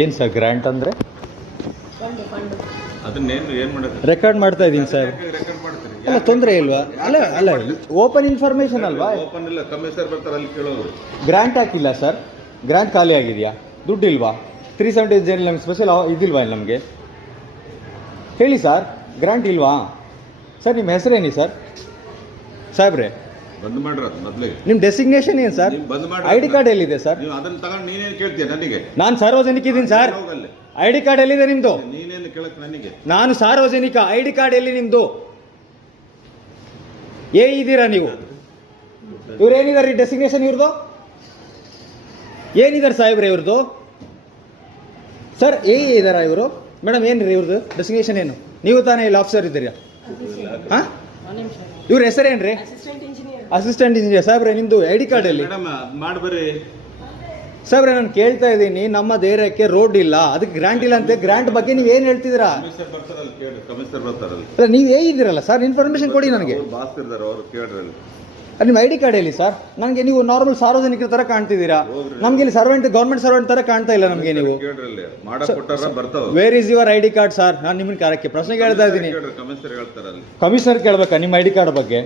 ಏನು sir grant ಅಂದರೆ? ಅದನ್ನೇನು ಏನು ಮಾಡೋದು? ರೆಕಾರ್ಡ್ ಮಾಡ್ತಾ ಇದ್ದೀನಿ ಸರ್. ರೆಕಾರ್ಡ್ ಮಾಡ್ತೀರಿ? ಅಲ್ಲ ತೊಂದರೆ ಇಲ್ವಾ? ಅಲ್ಲ ಓಪನ್ ಇನ್ಫಾರ್ಮೇಷನ್ ಅಲ್ವಾ? ಓಪನ್ ಇಲ್ಲ, ಕಮಿಷನರ್ ಬರ್ತಾರೆ ಅಲ್ಲಿ ಕೇಳೋರು. ಗ್ರ್ಯಾಂಟ್ ಹಾಕಿಲ್ಲ ಸರ್, ಗ್ರ್ಯಾಂಟ್ ಖಾಲಿ ಆಗಿದೆಯಾ? ದುಡ್ಡು ಇಲ್ವಾ? 370 ಜನ ನಮ್ಗೆ ಸ್ಪೆಷಲ್ ಇದಿಲ್ವಾ ನಮಗೆ? ಹೇಳಿ ಸರ್, ಗ್ರ್ಯಾಂಟ್ ಇಲ್ವಾ ಸರ್? ನಿಮ್ಮ ಹೆಸರೇನಿ ಸರ್ ಸಾಹೇಬ್ರೆ? ಬಂದ್ ಮಾಡ್ರ ಮೊದಲೇ ನಿಮ್ಮ ಡೆಸಿಗ್ನೇಷನ್ ಏನು ಸರ್? ಬಂದ್ ಮಾಡಿ. ಐ ಡಿ ಕಾರ್ಡ್ ಎಲ್ಲಿದೆ ಸರ್? ನೀವು ಅದನ್ನ ತಗೊಂಡು ನೀನೇನು ಕೇಳ್ತೀಯ ನನಗೆ? ನಾನು ಸಾರ್ವಜನಿಕ ಇದ್ದೀನಿ ಸರ್. ಹೋಗಲ್ಲಿ ಐ ಡಿ ಕಾರ್ಡ್ ಎಲ್ಲಿದೆ ನಿಮ್ಮದು? ನೀನೇನು ಕೇಳಕ್ ನನಗೆ? ನಾನು ಸಾರ್ವಜನಿಕ. ಐ ಡಿ ಕಾರ್ಡ್ ಎಲ್ಲಿ ನಿಮ್ಮದು? ಇದ್ದೀರಾ ನೀವು? ಇವ್ರು ಏನಿದ್ದಾರೆ ಡೆಸಿಗ್ನೇಷನ್ ಇವ್ರದ್ದು? ಏನಿದ್ದಾರೆ ಸಾಹೇಬ್ರೆ ಇವ್ರದ್ದು? ಸರ್ ಇದ್ದಾರಾ ಇವರು? ಮೇಡಮ್ ಏನ್ರಿ ಇವ್ರದ್ದು ಡೆಸಿಗ್ನೇಷನ್ ಏನು? ನೀವು ತಾನೇ ಇಲ್ಲಿ ಆಫೀಸರ್ ಇದ್ದೀರಾ? ಹಾಂ, ಇವ್ರ ಹೆಸರೇನ್ರಿ? Assistant engineer. ಸಾಹೇಬ್ರೆ ನಿಮ್ಮದು ಐ ಡಿ ಕಾರ್ಡ್ ಎಲ್ಲಿ? ಮೇಡಮ್ ಮಾಡ್ಬರ್ರಿ ಸಾಹೇಬ್ರೆ, ನಾನು ಕೇಳ್ತಾ ಇದ್ದೀನಿ, ನಮ್ಮ ಏರಿಯಾಕ್ಕೆ ರೋಡ್ ಇಲ್ಲ, ಅದಕ್ಕೆ ಗ್ರಾಂಟ್ ಇಲ್ಲ ಅಂತ. ಗ್ರಾಂಟ್ ಬಗ್ಗೆ ನೀವು ಏನು ಹೇಳ್ತಿದ್ದೀರಾ? ಕಮಿಷನರ್ ಬರ್ತಾರಲ್ಲ ಕೇಳಿ, ಕಮಿಷನರ್ ಬರ್ತಾರಲ್ಲ. ಅಲ್ಲ ನೀವು ಇದ್ದೀರಲ್ಲ ಸರ್, ಇನ್ಫಾರ್ಮೇಶನ್ ಕೊಡಿ ನನಗೆ. ಬಾಸ್ ಇರ್ತಾರೆ ಅವ್ರು ಕೇಳ್ರಿ. ನಿಮ್ಮ ಐ ಡಿ ಕಾರ್ಡ್ ಎಲ್ಲಿ ಸರ್? ನನಗೆ ನೀವು ನಾರ್ಮಲ್ ಸಾರ್ವಜನಿಕರ ಥರ ಕಾಣ್ತಿದ್ದೀರಾ, ನಮ್ಗೆ ಇಲ್ಲಿ ಸರ್ವೆಂಟ್, ಗೌರ್ಮೆಂಟ್ ಸರ್ವೆಂಟ್ ಥರ ಕಾಣ್ತಾ ಇಲ್ಲ ನಮಗೆ. ನೀವು where is your I D card sir? ನಾನು ನಿಮ್ಮನ್ನ ಕಾರಕ್ಕೆ ಪ್ರಶ್ನೆ ಕೇಳ್ತಾ ಇದ್ದೀನಿ. ಕಮಿಷನರ್ ಕೇಳಬೇಕಾ ನಿಮ್ಮ ಐ ಡಿ ಕಾರ್ಡ್ ಬಗ್ಗೆ?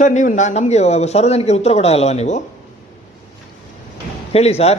ಸರ್ ನೀವು ನಮಗೆ ಸಾರ್ವಜನಿಕರಿಗೆ ಉತ್ತರ ಕೊಡೋಲ್ವಾ ನೀವು? ಹೇಳಿ ಸರ್.